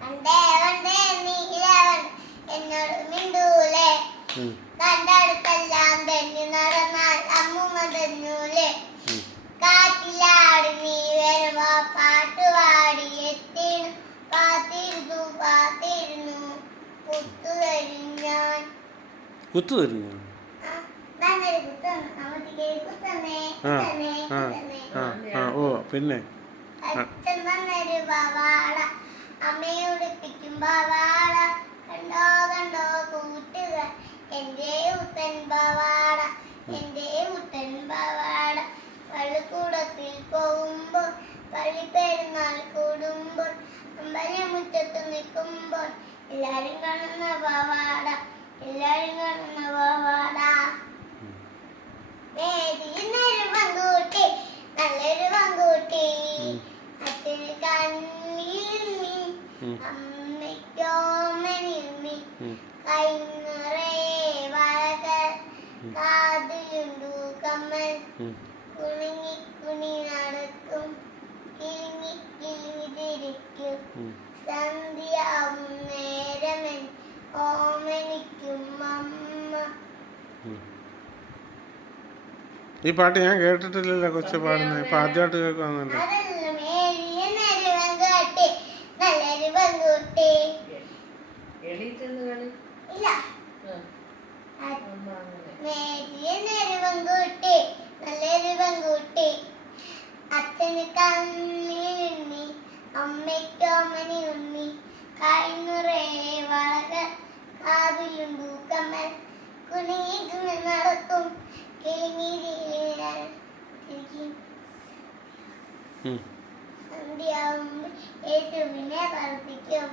കണ്ടേ കണ്ടേ നീലവൻ എന്നോട് മിണ്ടൂലേ കണ്ടടുത്തെല്ലാം തെന്നു നടന്നാൽ അമ്മൂമ്മ തന്നൂലേ കാറ്റിലാടി നീ വരുമ്പോ പാട്ടുപാടി എത്തിനു പാത്തിരുന്നു പാത്തിരുന്നു കുത്തുതരും ഞാൻ നല്ലൊരു കുത്തന്നെ നമുക്ക് കുത്തന്നെ ഓ പിന്നെ അച്ഛൻ നല്ലൊരു പവാട അമ്മയോട് പിക്കും പവാട കണ്ടോ കണ്ടോ കൂട്ടുകാർ എന്റെ ഉത്തൻ പവാട എന്റെ ഉത്തൻ പവാട പള്ളിക്കൂടത്തിൽ പോകുമ്പോൾ പള്ളിപ്പെരുന്നാൾ കൂടുമ്പോൾ അമ്പലമുറ്റത്ത് നിൽക്കുമ്പോൾ എല്ലാരും കാണുന്ന പവാട എല്ലാരും കാണുന്ന പവാട മേരിന്നൊരു പങ്കൂട്ടി നല്ലൊരു പങ്കൂട്ടി അച്ഛന് കണ്ണിലുണ്ണി അമ്മയ്ക്കോമനിയുണ്ണി കൈ നിറയെ വളകൾ കാതിലുണ്ടു കമ്മൽ കുണുങ്ങി കുണി നടക്കും കിളിങ്ങി കിളിങ്ങി തിരിക്കും സന്ധ്യയാവും നേരമൻ ഓമനിക്കും അമ്മ. ഈ പാട്ട് ഞാൻ കേട്ടിട്ടില്ലല്ലോ കൊച്ചു പാടുന്നത്. ഇപ്പൊ ആദ്യമായിട്ട് കേൾക്കുന്നുണ്ട്. നല്ലൊരു പങ്കുട്ടി പങ്കുട്ടി നല്ലൊരു പങ്കുട്ടി അച്ഛന് കണ്ണിലുണ്ണി അമ്മയ്ക്ക് അമ്മനി ഉണ്ണി കൈനുറയെ വളകൾ കാതിലുണ്ടു കമ്മൽ കുണുങ്ങി കുണി നടക്കും കിളിങ്ങി സന്ധ്യയാവുമ്പോൾ യേശുവിനെ പ്രാർത്ഥിക്കും.